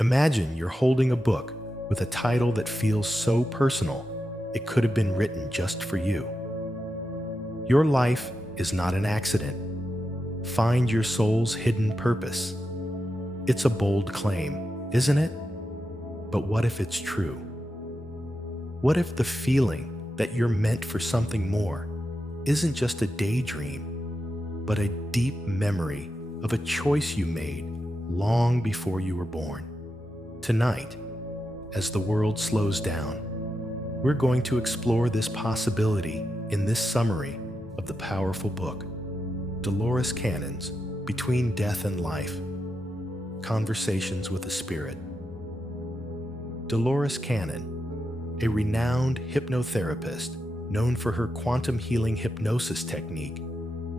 Imagine you're holding a book with a title that feels so personal, it could have been written just for you. Your life is not an accident. Find your soul's hidden purpose. It's a bold claim, isn't it? But what if it's true? What if the feeling that you're meant for something more isn't just a daydream, but a deep memory of a choice you made long before you were born? Tonight, as the world slows down, we're going to explore this possibility in this summary of the powerful book, Dolores Cannon's Between Death and Life, Conversations with a Spirit. Dolores Cannon, a renowned hypnotherapist known for her quantum healing hypnosis technique,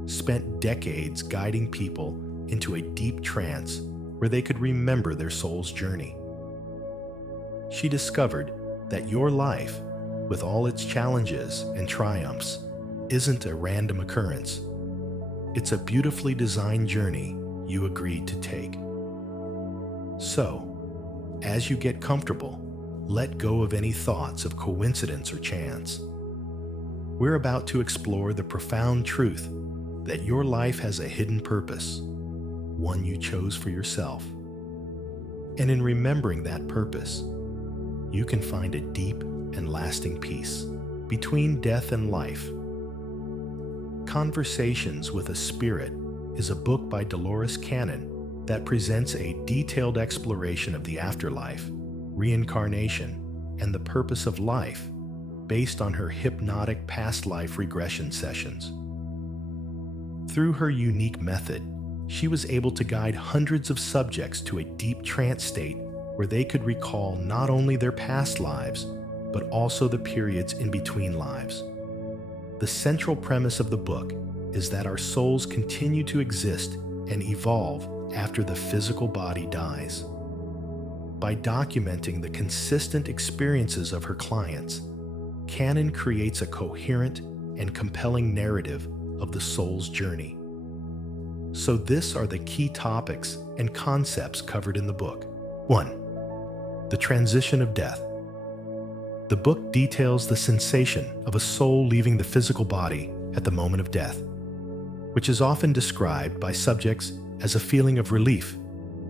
spent decades guiding people into a deep trance where they could remember their soul's journey. She discovered that your life, with all its challenges and triumphs, isn't a random occurrence. It's a beautifully designed journey you agreed to take. So, as you get comfortable, let go of any thoughts of coincidence or chance. We're about to explore the profound truth that your life has a hidden purpose, one you chose for yourself. And in remembering that purpose, you can find a deep and lasting peace between death and life. Conversations with a Spirit is a book by Dolores Cannon that presents a detailed exploration of the afterlife, reincarnation, and the purpose of life based on her hypnotic past life regression sessions. Through her unique method, she was able to guide hundreds of subjects to a deep trance state where they could recall not only their past lives, but also the periods in between lives. The central premise of the book is that our souls continue to exist and evolve after the physical body dies. By documenting the consistent experiences of her clients, Cannon creates a coherent and compelling narrative of the soul's journey. So these are the key topics and concepts covered in the book. 1. The transition of death. The book details the sensation of a soul leaving the physical body at the moment of death, which is often described by subjects as a feeling of relief,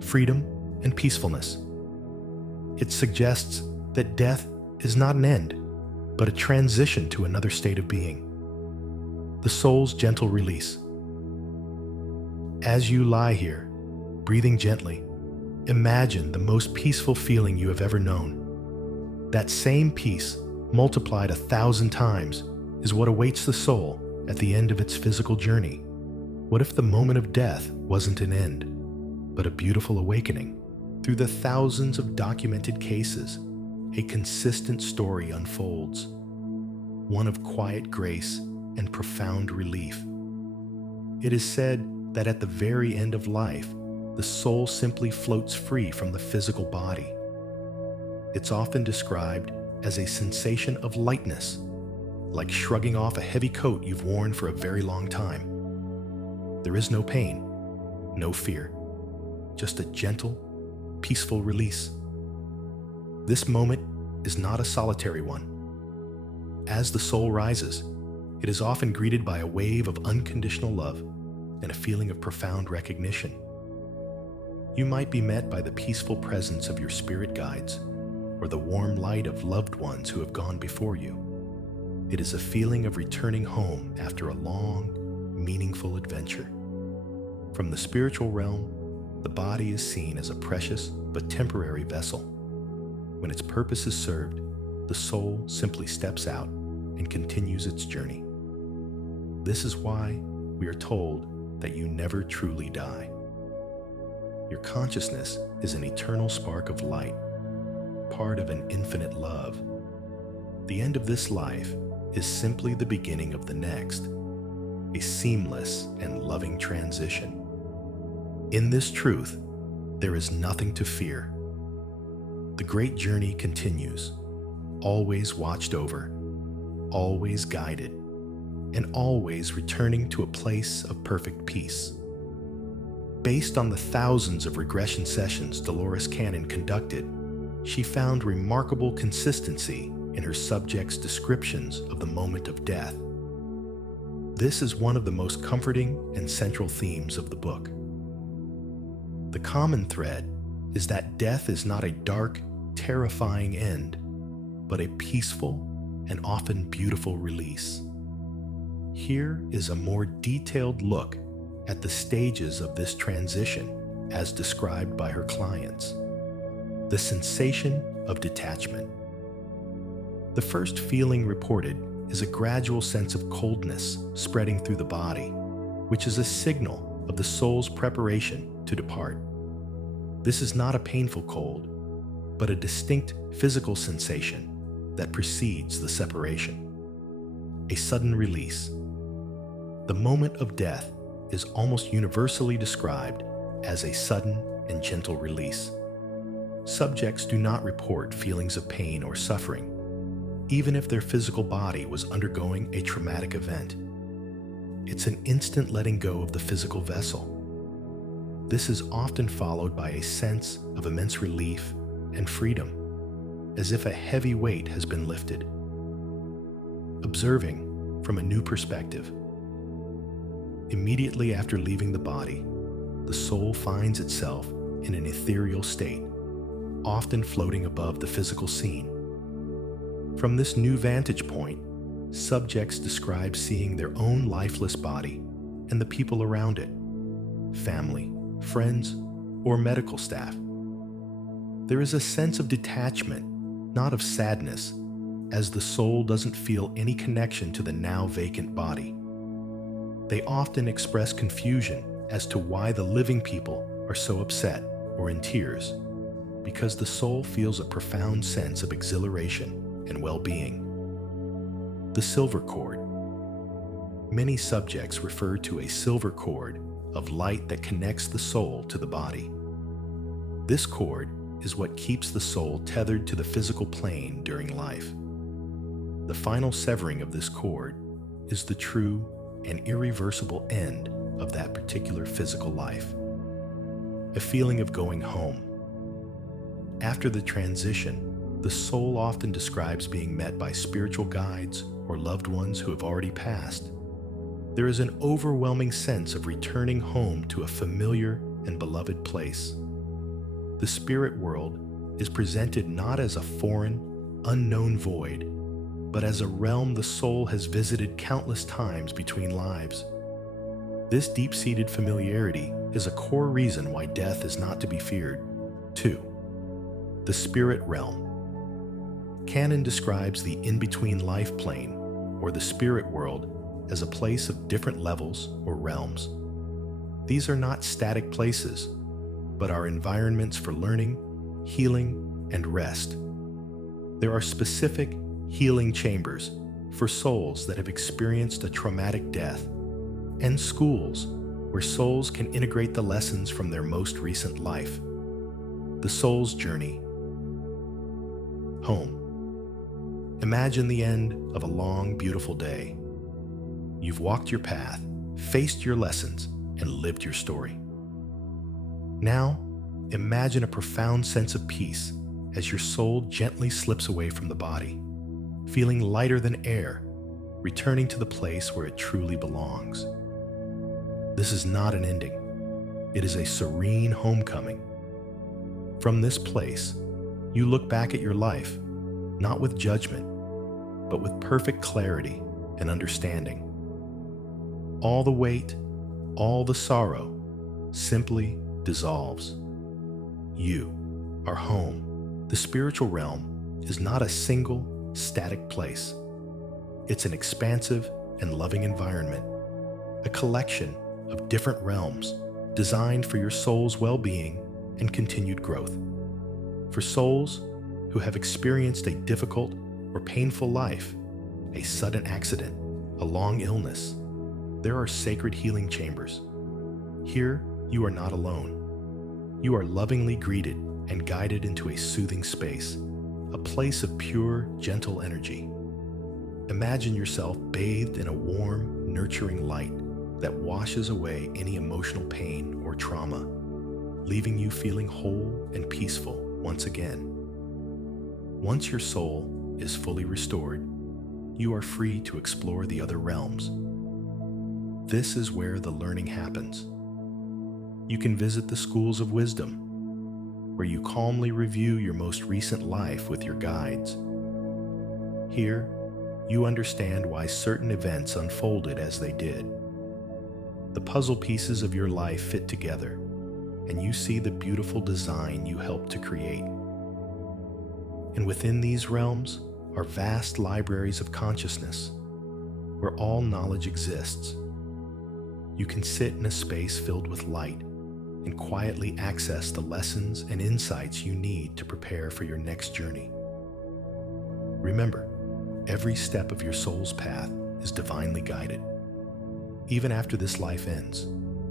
freedom, and peacefulness. It suggests that death is not an end, but a transition to another state of being. The soul's gentle release. As you lie here, breathing gently, imagine the most peaceful feeling you have ever known. That same peace, multiplied 1,000 times, is what awaits the soul at the end of its physical journey. What if the moment of death wasn't an end, but a beautiful awakening? Through the thousands of documented cases, a consistent story unfolds, one of quiet grace and profound relief. It is said that at the very end of life, the soul simply floats free from the physical body. It's often described as a sensation of lightness, like shrugging off a heavy coat you've worn for a very long time. There is no pain, no fear, just a gentle, peaceful release. This moment is not a solitary one. As the soul rises, it is often greeted by a wave of unconditional love and a feeling of profound recognition. You might be met by the peaceful presence of your spirit guides or the warm light of loved ones who have gone before you. It is a feeling of returning home after a long, meaningful adventure. From the spiritual realm, the body is seen as a precious but temporary vessel. When its purpose is served, the soul simply steps out and continues its journey. This is why we are told that you never truly die. Your consciousness is an eternal spark of light, part of an infinite love. The end of this life is simply the beginning of the next, a seamless and loving transition. In this truth, there is nothing to fear. The great journey continues, always watched over, always guided, and always returning to a place of perfect peace. Based on the thousands of regression sessions Dolores Cannon conducted, she found remarkable consistency in her subjects' descriptions of the moment of death. This is one of the most comforting and central themes of the book. The common thread is that death is not a dark, terrifying end, but a peaceful and often beautiful release. Here is a more detailed look at the stages of this transition as described by her clients. The sensation of detachment. The first feeling reported is a gradual sense of coldness spreading through the body, which is a signal of the soul's preparation to depart. This is not a painful cold, but a distinct physical sensation that precedes the separation. A sudden release. The moment of death is almost universally described as a sudden and gentle release. Subjects do not report feelings of pain or suffering, even if their physical body was undergoing a traumatic event. It's an instant letting go of the physical vessel. This is often followed by a sense of immense relief and freedom, as if a heavy weight has been lifted. Observing from a new perspective. Immediately after leaving the body, the soul finds itself in an ethereal state, often floating above the physical scene. From this new vantage point, subjects describe seeing their own lifeless body and the people around it, family, friends, or medical staff. There is a sense of detachment, not of sadness, as the soul doesn't feel any connection to the now vacant body. They often express confusion as to why the living people are so upset or in tears, because the soul feels a profound sense of exhilaration and well-being. The silver cord. Many subjects refer to a silver cord of light that connects the soul to the body. This cord is what keeps the soul tethered to the physical plane during life. The final severing of this cord is the true and irreversible end of that particular physical life. A feeling of going home. After the transition, the soul often describes being met by spiritual guides or loved ones who have already passed. There is an overwhelming sense of returning home to a familiar and beloved place. The spirit world is presented not as a foreign, unknown void, but as a realm the soul has visited countless times between lives. This deep-seated familiarity is a core reason why death is not to be feared. 2. The spirit realm. Cannon describes the in-between life plane, or the spirit world, as a place of different levels or realms. These are not static places, but are environments for learning, healing, and rest. There are specific healing chambers for souls that have experienced a traumatic death, and schools where souls can integrate the lessons from their most recent life. The soul's journey. Home. Imagine the end of a long, beautiful day. You've walked your path, faced your lessons, and lived your story. Now, imagine a profound sense of peace as your soul gently slips away from the body, feeling lighter than air, returning to the place where it truly belongs. This is not an ending. It is a serene homecoming. From this place, you look back at your life, not with judgment, but with perfect clarity and understanding. All the weight, all the sorrow, simply dissolves. You are home. The spiritual realm is not a single, static place. It's an expansive and loving environment, a collection of different realms designed for your soul's well-being and continued growth. For souls who have experienced a difficult or painful life, a sudden accident, a long illness, there are sacred healing chambers. Here, you are not alone. You are lovingly greeted and guided into a soothing space, a place of pure, gentle energy. Imagine yourself bathed in a warm, nurturing light, that washes away any emotional pain or trauma, leaving you feeling whole and peaceful once again. Once your soul is fully restored, you are free to explore the other realms. This is where the learning happens. You can visit the schools of wisdom, where you calmly review your most recent life with your guides. Here, you understand why certain events unfolded as they did. The puzzle pieces of your life fit together, and you see the beautiful design you helped to create. And within these realms are vast libraries of consciousness, where all knowledge exists. You can sit in a space filled with light and quietly access the lessons and insights you need to prepare for your next journey. Remember, every step of your soul's path is divinely guided. Even after this life ends,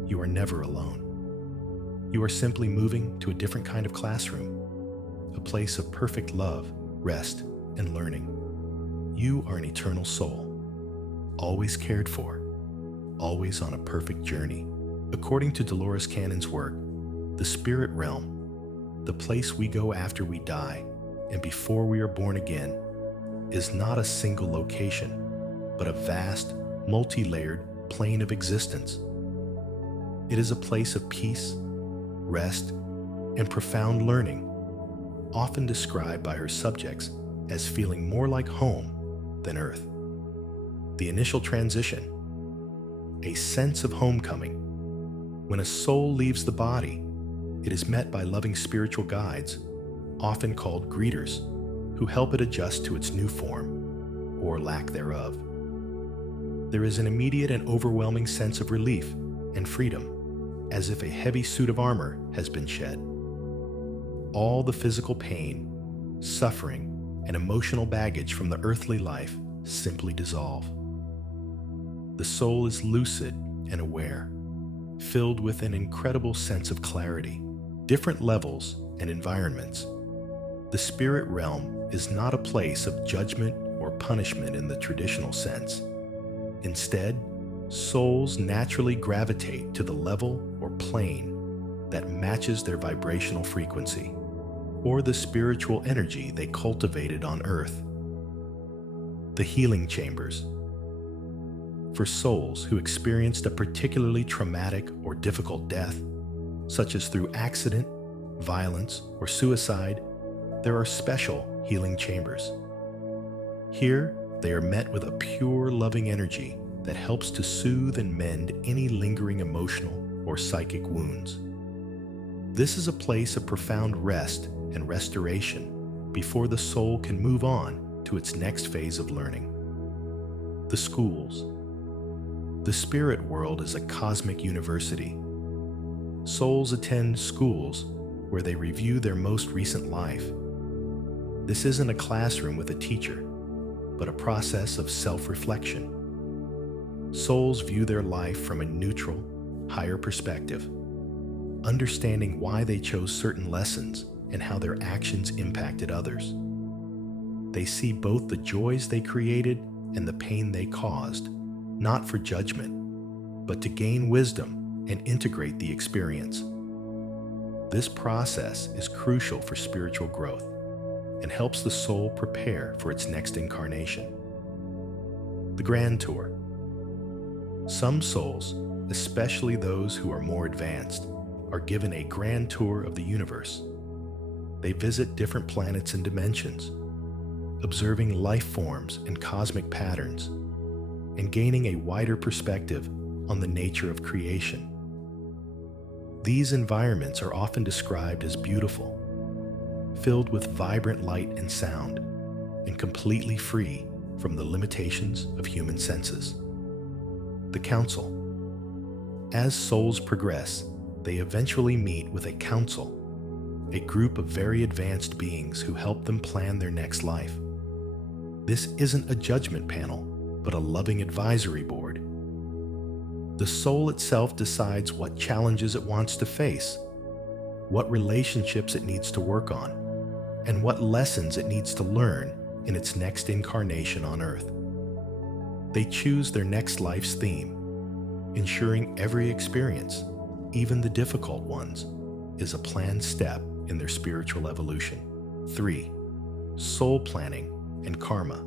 you are never alone. You are simply moving to a different kind of classroom, a place of perfect love, rest, and learning. You are an eternal soul, always cared for, always on a perfect journey. According to Dolores Cannon's work, the spirit realm, the place we go after we die and before we are born again, is not a single location, but a vast, multi-layered plane of existence. It is a place of peace, rest, and profound learning, often described by her subjects as feeling more like home than Earth. The initial transition, a sense of homecoming. When a soul leaves the body, it is met by loving spiritual guides, often called greeters, who help it adjust to its new form, or lack thereof. There is an immediate and overwhelming sense of relief and freedom, as if a heavy suit of armor has been shed. All the physical pain, suffering, and emotional baggage from the earthly life simply dissolve. The soul is lucid and aware, filled with an incredible sense of clarity, different levels and environments. The spirit realm is not a place of judgment or punishment in the traditional sense. Instead, souls naturally gravitate to the level or plane that matches their vibrational frequency, or the spiritual energy they cultivated on Earth. The healing chambers. For souls who experienced a particularly traumatic or difficult death, such as through accident, violence, or suicide, there are special healing chambers. Here, they are met with a pure, loving energy that helps to soothe and mend any lingering emotional or psychic wounds. This is a place of profound rest and restoration before the soul can move on to its next phase of learning. The schools. The spirit world is a cosmic university. Souls attend schools where they review their most recent life. This isn't a classroom with a teacher, but a process of self-reflection. Souls view their life from a neutral, higher perspective, understanding why they chose certain lessons and how their actions impacted others. They see both the joys they created and the pain they caused, not for judgment, but to gain wisdom and integrate the experience. This process is crucial for spiritual growth and helps the soul prepare for its next incarnation. The Grand Tour. Some souls, especially those who are more advanced, are given a grand tour of the universe. They visit different planets and dimensions, observing life forms and cosmic patterns, and gaining a wider perspective on the nature of creation. These environments are often described as beautiful, filled with vibrant light and sound, and completely free from the limitations of human senses. The Council. As souls progress, they eventually meet with a council, a group of very advanced beings who help them plan their next life. This isn't a judgment panel, but a loving advisory board. The soul itself decides what challenges it wants to face, what relationships it needs to work on, and what lessons it needs to learn in its next incarnation on Earth. They choose their next life's theme, ensuring every experience, even the difficult ones, is a planned step in their spiritual evolution. 3. Soul planning and karma.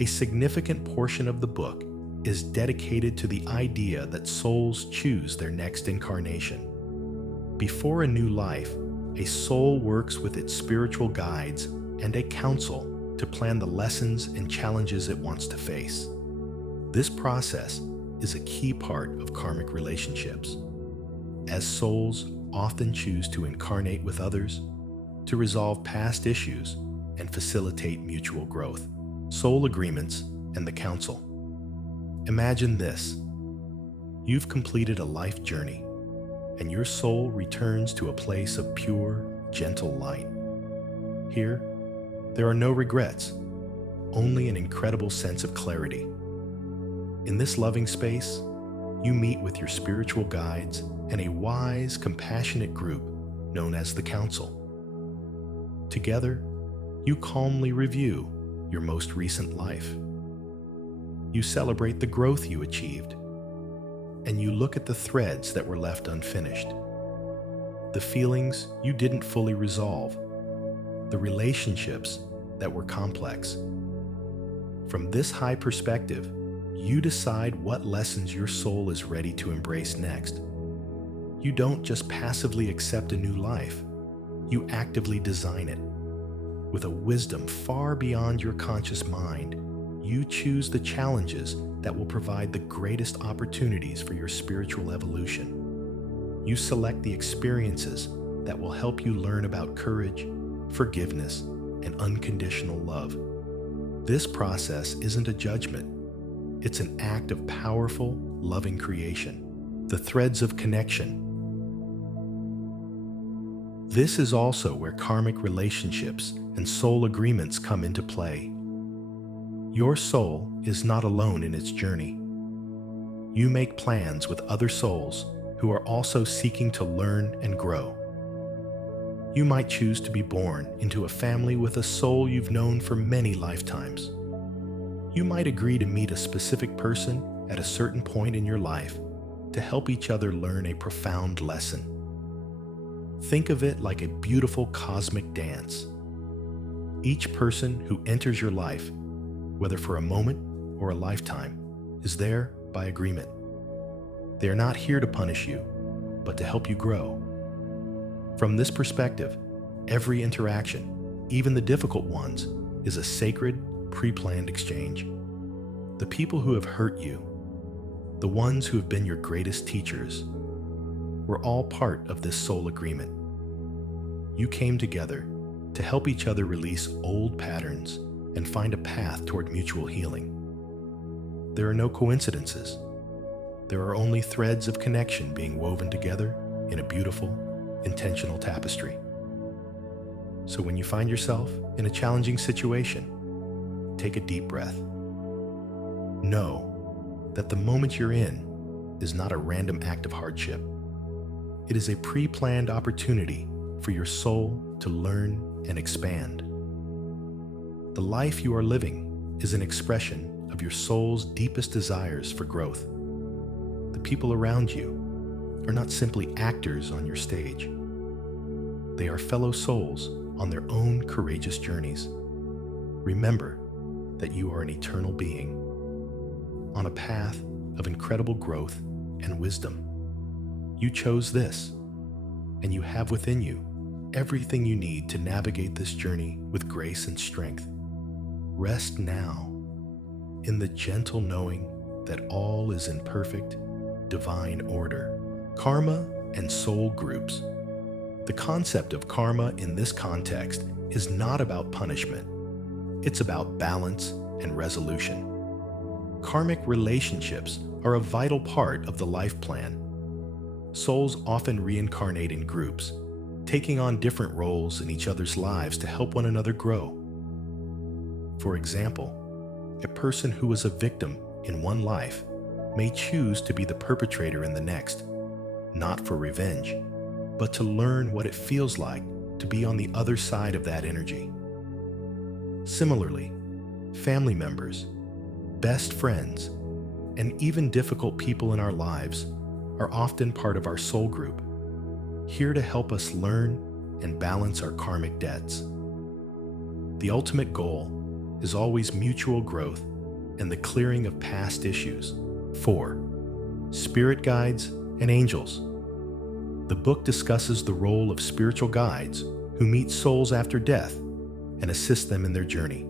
A significant portion of the book is dedicated to the idea that souls choose their next incarnation. Before a new life, a soul works with its spiritual guides and a council to plan the lessons and challenges it wants to face. This process is a key part of karmic relationships, as souls often choose to incarnate with others to resolve past issues and facilitate mutual growth. Soul agreements and the council. Imagine this. You've completed a life journey, and your soul returns to a place of pure, gentle light. Here, there are no regrets, only an incredible sense of clarity. In this loving space, you meet with your spiritual guides and a wise, compassionate group known as the Council. Together, you calmly review your most recent life. You celebrate the growth you achieved, and you look at the threads that were left unfinished, the feelings you didn't fully resolve, the relationships that were complex. From this high perspective, you decide what lessons your soul is ready to embrace next. You don't just passively accept a new life, you actively design it. With a wisdom far beyond your conscious mind, you choose the challenges that will provide the greatest opportunities for your spiritual evolution. You select the experiences that will help you learn about courage, forgiveness, and unconditional love. This process isn't a judgment. It's an act of powerful, loving creation. The threads of connection. This is also where karmic relationships and soul agreements come into play. Your soul is not alone in its journey. You make plans with other souls who are also seeking to learn and grow. You might choose to be born into a family with a soul you've known for many lifetimes. You might agree to meet a specific person at a certain point in your life to help each other learn a profound lesson. Think of it like a beautiful cosmic dance. Each person who enters your life, whether for a moment or a lifetime, is there by agreement. They are not here to punish you, but to help you grow. From this perspective, every interaction, even the difficult ones, is a sacred, pre-planned exchange. The people who have hurt you, the ones who have been your greatest teachers, were all part of this soul agreement. You came together to help each other release old patterns and find a path toward mutual healing. There are no coincidences. There are only threads of connection being woven together in a beautiful, intentional tapestry. So when you find yourself in a challenging situation, take a deep breath. Know that the moment you're in is not a random act of hardship. It is a pre-planned opportunity for your soul to learn and expand. The life you are living is an expression of your soul's deepest desires for growth. The people around you are not simply actors on your stage. They are fellow souls on their own courageous journeys. Remember that you are an eternal being on a path of incredible growth and wisdom. You chose this, and you have within you everything you need to navigate this journey with grace and strength. Rest now in the gentle knowing that all is in perfect, divine order. Karma and soul groups. The concept of karma in this context is not about punishment. It's about balance and resolution. Karmic relationships are a vital part of the life plan. Souls often reincarnate in groups, taking on different roles in each other's lives to help one another grow. For example, a person who was a victim in one life may choose to be the perpetrator in the next, not for revenge, but to learn what it feels like to be on the other side of that energy. Similarly, family members, best friends, and even difficult people in our lives are often part of our soul group, here to help us learn and balance our karmic debts. The ultimate goal is always mutual growth and the clearing of past issues. 4. Spirit guides and angels. The book discusses the role of spiritual guides who meet souls after death and assist them in their journey.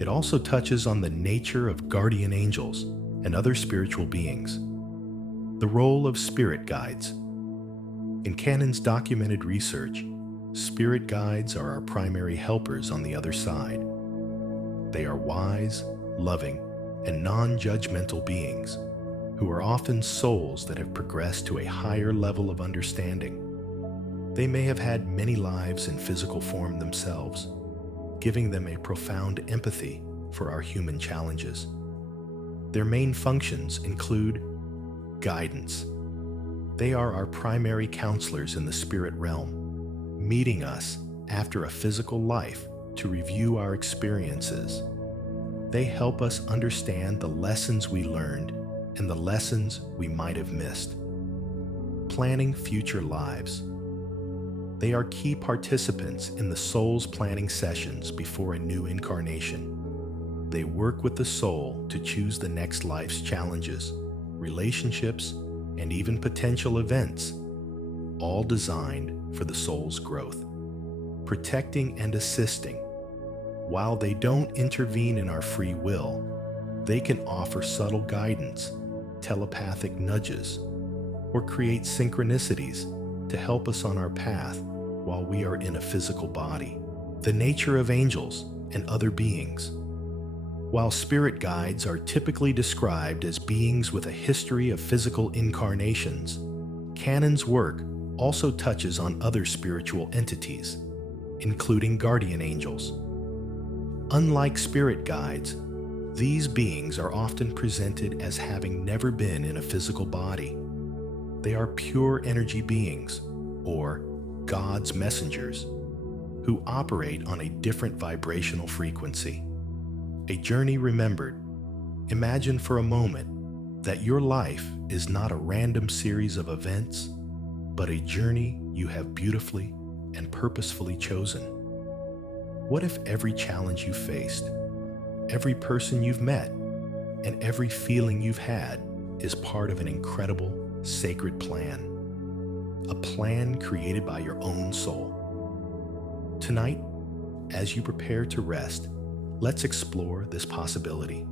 It also touches on the nature of guardian angels and other spiritual beings. The role of spirit guides. In Cannon's documented research, spirit guides are our primary helpers on the other side. They are wise, loving, and non-judgmental beings who are often souls that have progressed to a higher level of understanding. They may have had many lives in physical form themselves, giving them a profound empathy for our human challenges. Their main functions include guidance. They are our primary counselors in the spirit realm, meeting us after a physical life to review our experiences. They help us understand the lessons we learned and the lessons we might have missed. Planning future lives. They are key participants in the soul's planning sessions before a new incarnation. They work with the soul to choose the next life's challenges, relationships, and even potential events, all designed for the soul's growth. Protecting and assisting. While they don't intervene in our free will, they can offer subtle guidance, telepathic nudges, or create synchronicities to help us on our path while we are in a physical body. The nature of angels and other beings. While spirit guides are typically described as beings with a history of physical incarnations, Cannon's work also touches on other spiritual entities, including guardian angels. Unlike spirit guides, these beings are often presented as having never been in a physical body. They are pure energy beings, or God's messengers, who operate on a different vibrational frequency. A journey remembered. Imagine for a moment that your life is not a random series of events, but a journey you have beautifully and purposefully chosen. What if every challenge you faced, every person you've met, and every feeling you've had is part of an incredible, sacred plan? A plan created by your own soul. Tonight, as you prepare to rest, let's explore this possibility.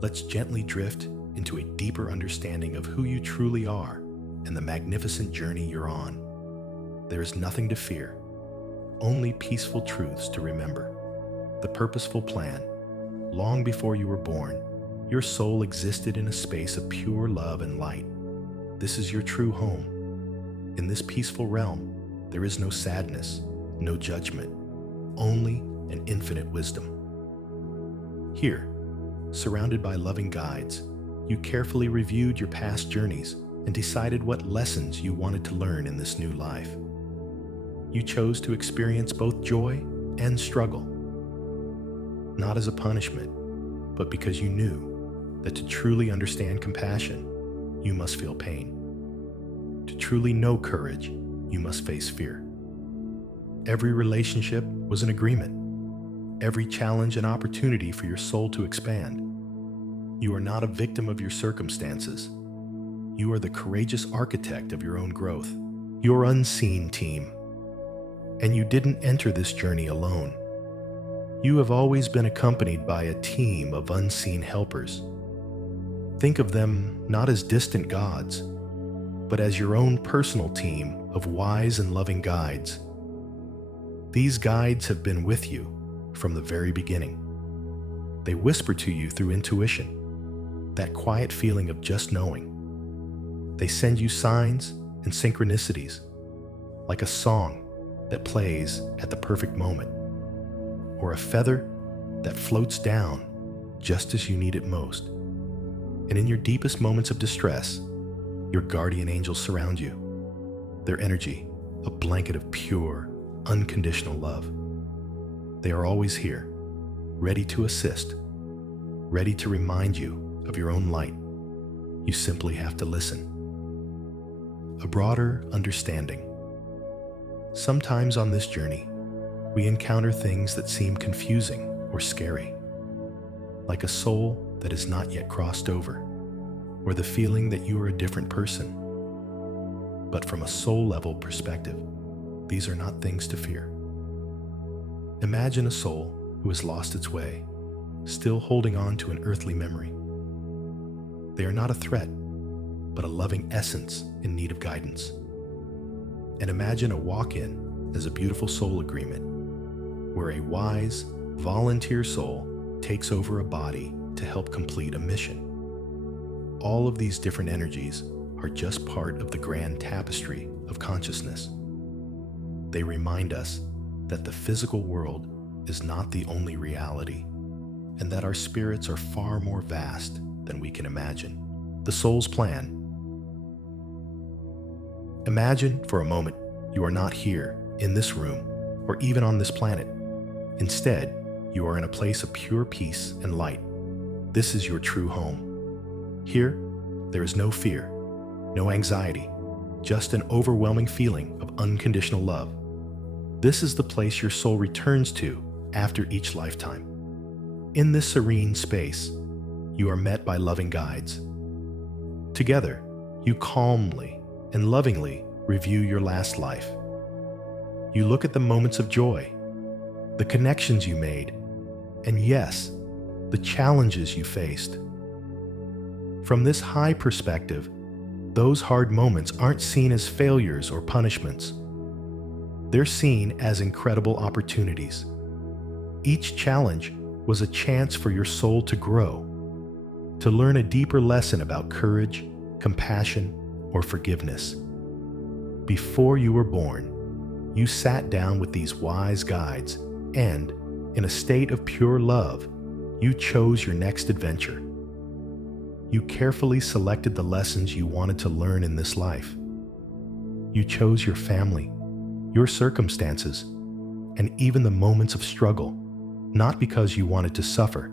Let's gently drift into a deeper understanding of who you truly are and the magnificent journey you're on. There is nothing to fear, only peaceful truths to remember. The purposeful plan. Long before you were born, your soul existed in a space of pure love and light. This is your true home. In this peaceful realm, there is no sadness, no judgment, only an infinite wisdom. Here, surrounded by loving guides, you carefully reviewed your past journeys and decided what lessons you wanted to learn in this new life. You chose to experience both joy and struggle, not as a punishment, but because you knew that to truly understand compassion, you must feel pain. To truly know courage, you must face fear. Every relationship was an agreement, every challenge an opportunity for your soul to expand. You are not a victim of your circumstances. You are the courageous architect of your own growth, your unseen team. And you didn't enter this journey alone. You have always been accompanied by a team of unseen helpers. Think of them not as distant gods, but as your own personal team of wise and loving guides. These guides have been with you from the very beginning. They whisper to you through intuition, that quiet feeling of just knowing. They send you signs and synchronicities, like a song that plays at the perfect moment, or a feather that floats down just as you need it most. And in your deepest moments of distress, your guardian angels surround you. Their energy, a blanket of pure, unconditional love. They are always here, ready to assist, ready to remind you of your own light. You simply have to listen. A broader understanding. Sometimes on this journey, we encounter things that seem confusing or scary, like a soul that has not yet crossed over, or the feeling that you are a different person. But from a soul-level perspective, these are not things to fear. Imagine a soul who has lost its way, still holding on to an earthly memory. They are not a threat, but a loving essence in need of guidance. And imagine a walk-in as a beautiful soul agreement, where a wise, volunteer soul takes over a body to help complete a mission. All of these different energies are just part of the grand tapestry of consciousness. They remind us that the physical world is not the only reality, and that our spirits are far more vast than we can imagine. The soul's plan. Imagine for a moment you are not here, in this room, or even on this planet. Instead, you are in a place of pure peace and light. This is your true home. Here, there is no fear, no anxiety, just an overwhelming feeling of unconditional love. This is the place your soul returns to after each lifetime. In this serene space, you are met by loving guides. Together, you calmly and lovingly review your last life. You look at the moments of joy, the connections you made, and yes, the challenges you faced. From this high perspective, those hard moments aren't seen as failures or punishments. They're seen as incredible opportunities. Each challenge was a chance for your soul to grow, to learn a deeper lesson about courage, compassion, or forgiveness. Before you were born, you sat down with these wise guides and, in a state of pure love, you chose your next adventure. You carefully selected the lessons you wanted to learn in this life. You chose your family, your circumstances, and even the moments of struggle, not because you wanted to suffer,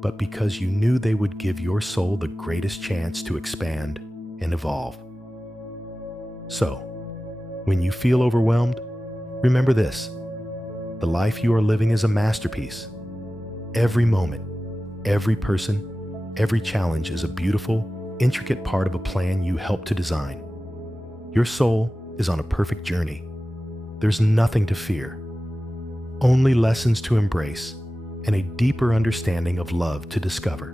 but because you knew they would give your soul the greatest chance to expand and evolve. So, when you feel overwhelmed, remember this: the life you are living is a masterpiece. Every moment, every person, every challenge is a beautiful, intricate part of a plan you helped to design. Your soul is on a perfect journey. There's nothing to fear, only lessons to embrace and a deeper understanding of love to discover.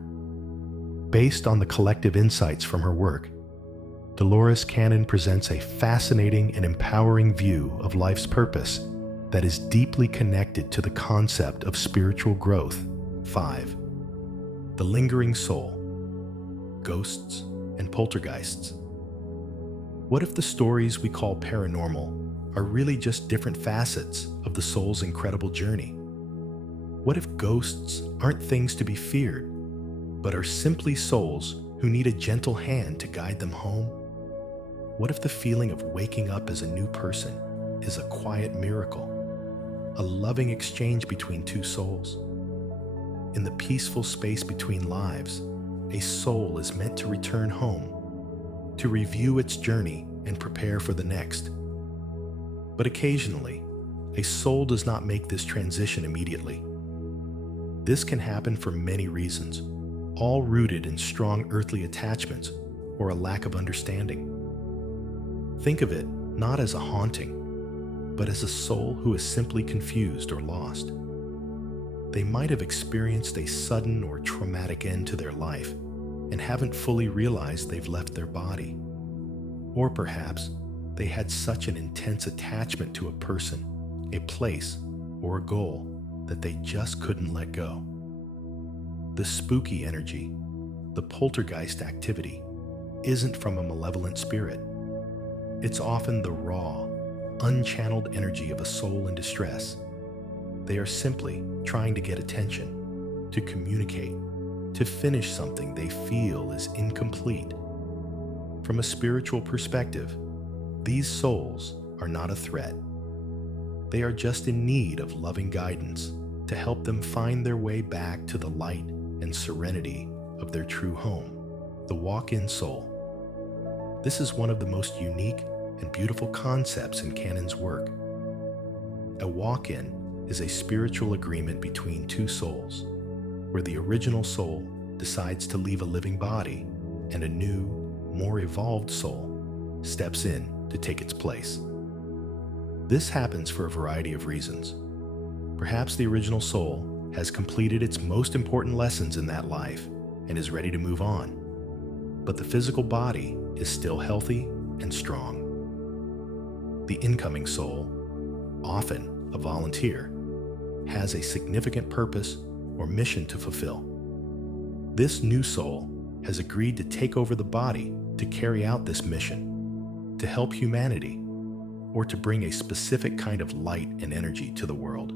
Based on the collective insights from her work, Dolores Cannon presents a fascinating and empowering view of life's purpose that is deeply connected to the concept of spiritual growth. 5. The lingering soul. Ghosts and poltergeists. What if the stories we call paranormal are really just different facets of the soul's incredible journey? What if ghosts aren't things to be feared, but are simply souls who need a gentle hand to guide them home? What if the feeling of waking up as a new person is a quiet miracle, a loving exchange between two souls? In the peaceful space between lives, a soul is meant to return home, to review its journey and prepare for the next. But occasionally, a soul does not make this transition immediately. This can happen for many reasons, all rooted in strong earthly attachments or a lack of understanding. Think of it not as a haunting, but as a soul who is simply confused or lost. They might have experienced a sudden or traumatic end to their life and haven't fully realized they've left their body. Or perhaps they had such an intense attachment to a person, a place, or a goal that they just couldn't let go. The spooky energy, the poltergeist activity, isn't from a malevolent spirit. It's often the raw, unchanneled energy of a soul in distress. They are simply trying to get attention, to communicate, to finish something they feel is incomplete. From a spiritual perspective, these souls are not a threat. They are just in need of loving guidance to help them find their way back to the light and serenity of their true home, the walk-in soul. This is one of the most unique and beautiful concepts in Cannon's work. A walk-in is a spiritual agreement between two souls, where the original soul decides to leave a living body and a new, more evolved soul steps in to take its place. This happens for a variety of reasons. Perhaps the original soul has completed its most important lessons in that life and is ready to move on, but the physical body is still healthy and strong. The incoming soul, often a volunteer, has a significant purpose or mission to fulfill. This new soul has agreed to take over the body to carry out this mission, to help humanity, or to bring a specific kind of light and energy to the world.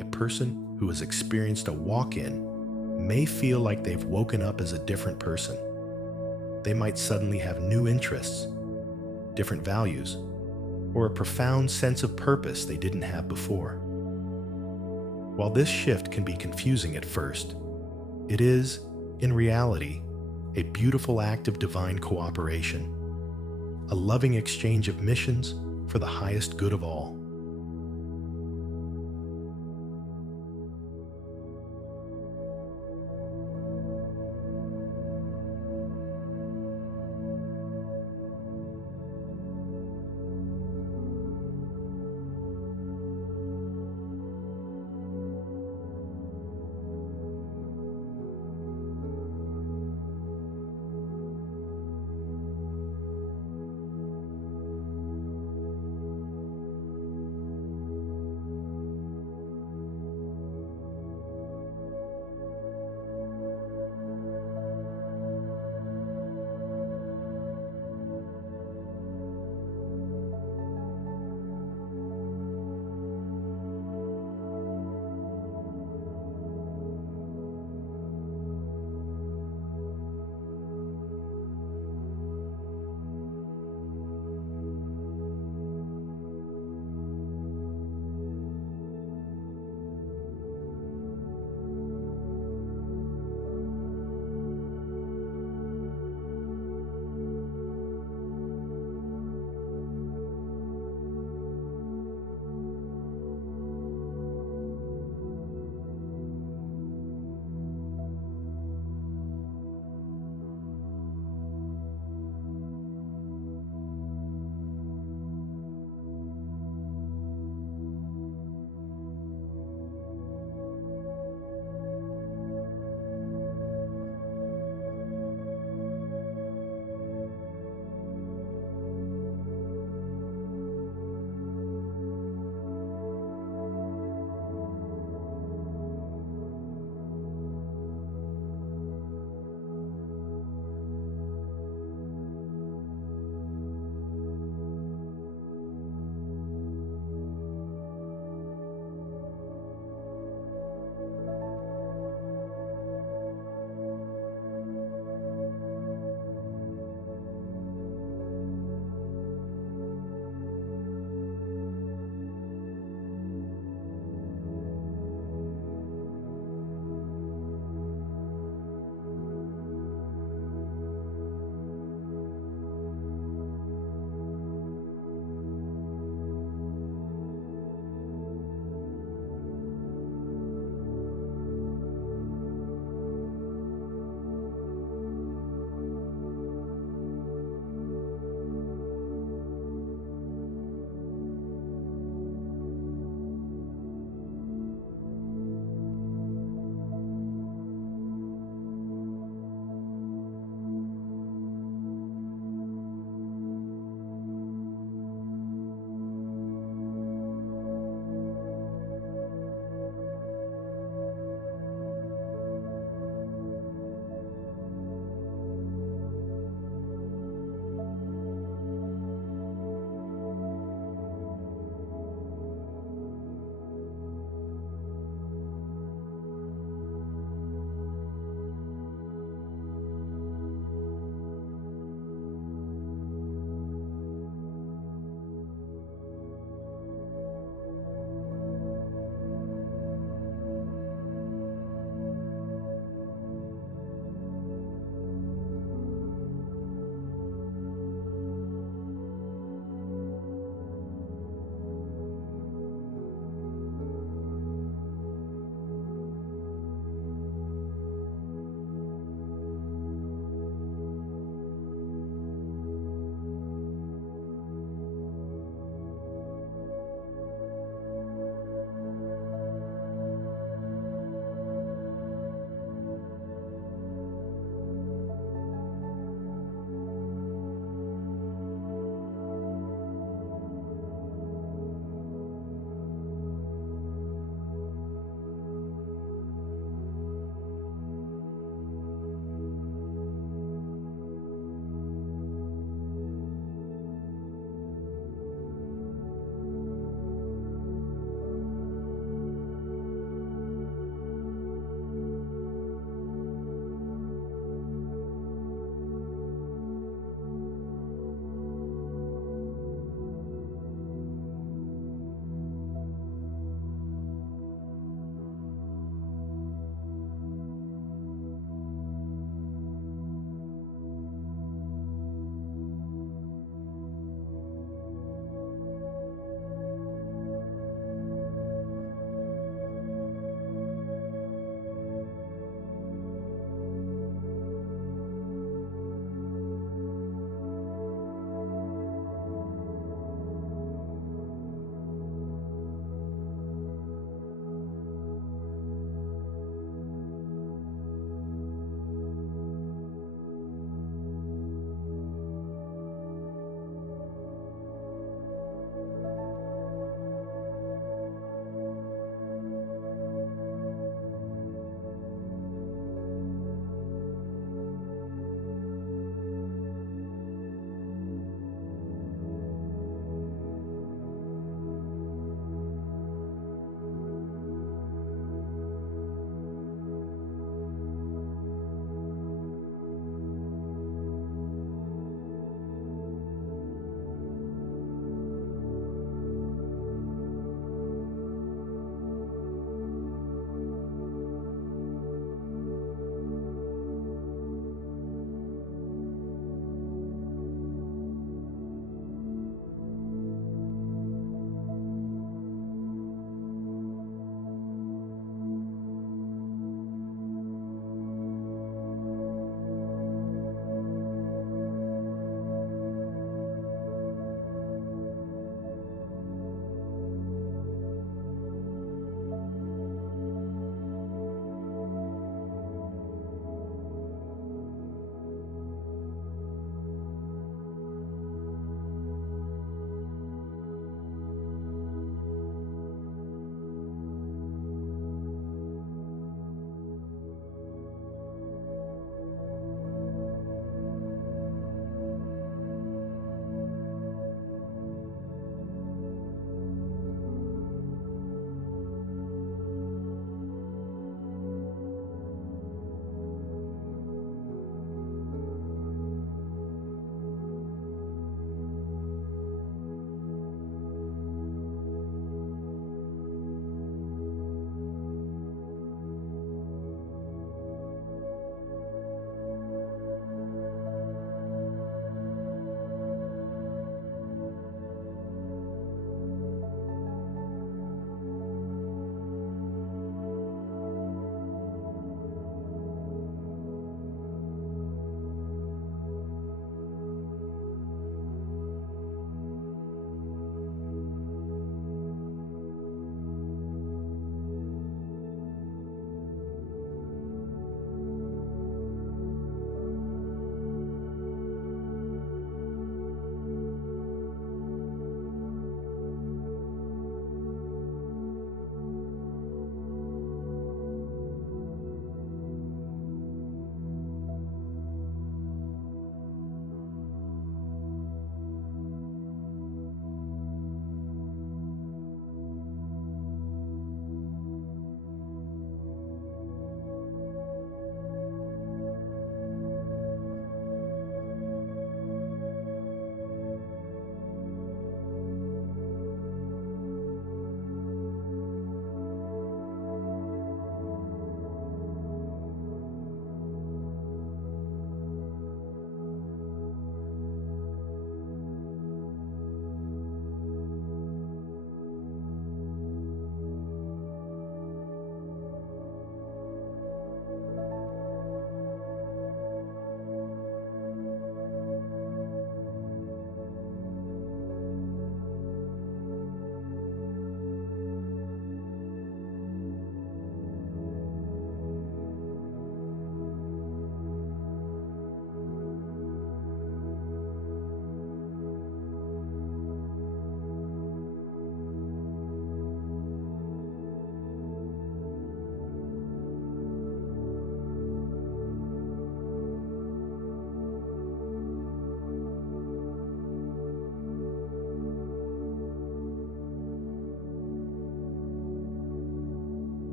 A person who has experienced a walk-in may feel like they've woken up as a different person. They might suddenly have new interests, different values, or a profound sense of purpose they didn't have before. While this shift can be confusing at first, it is, in reality, a beautiful act of divine cooperation, a loving exchange of missions for the highest good of all.